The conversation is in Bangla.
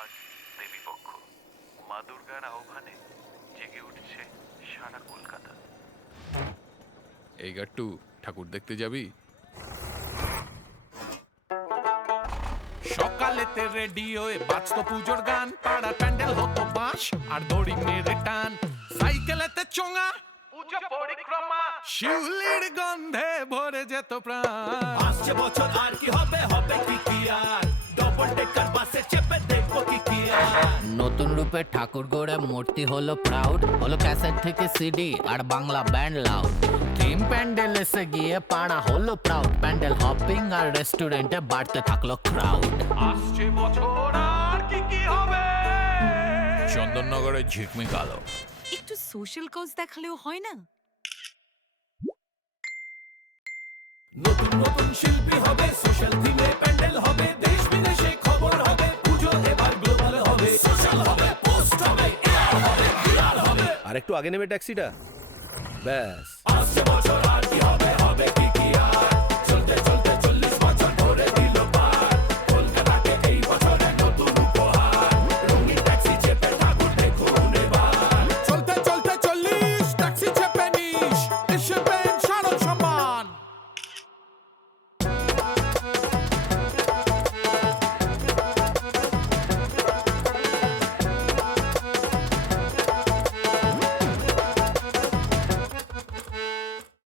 আজ দেবীপক্ষ, মা দুর্গার আহ্বানে জেগে উঠছে সারা কলকাতা। এই গাট্টু, ঠাকুর দেখতে যাবি? সকালেতে রেডিওয়ে বাজতো পুজোর গান, পাড়ার প্যান্ডেল হতো বাঁশ আর দড়ি মেরে টান, সাইকেলেতে চোঙা পুজো পরিক্রমা, শিউলির গন্ধে ভরে যেত প্রাণ। আসছে বছর আর কি হবে, হবে কি আর ডবল টেকার বাসে চেপে দেখবো কি আর। নতুন রূপে ঠাকুর গড়ে মূর্তি হলো প্রাউড, হলো ক্যাসেট থেকে সিডি আর Bangla band loud. Theme pandal এসে গিয়ে পাড়া হলো প্রাউড, প্যান্ডেল হপিং আর রেস্টুরেন্টে বাড়তে থাকলো ক্রাউড। আসছে বছর আর কি হবে। চন্দননগরের ঝিকমিক আলো। একটু সোশ্যাল কজ দেখালেও হয় না? নতুন নতুন শিল্পী হবে, সোশ্যাল থিমে প্যান্ডেল হবে, দেশ বিদেশে খবর হবে, পুজো এবার গ্লোবাল হবে, সোশ্যাল হবে, পোস্ট হবে, এআর হবে, ভিআর হবে। আর একটু আগে নেবে ট্যাক্সিটা, ব্যাস। আসছে বছর আর কি হবে, হবে কি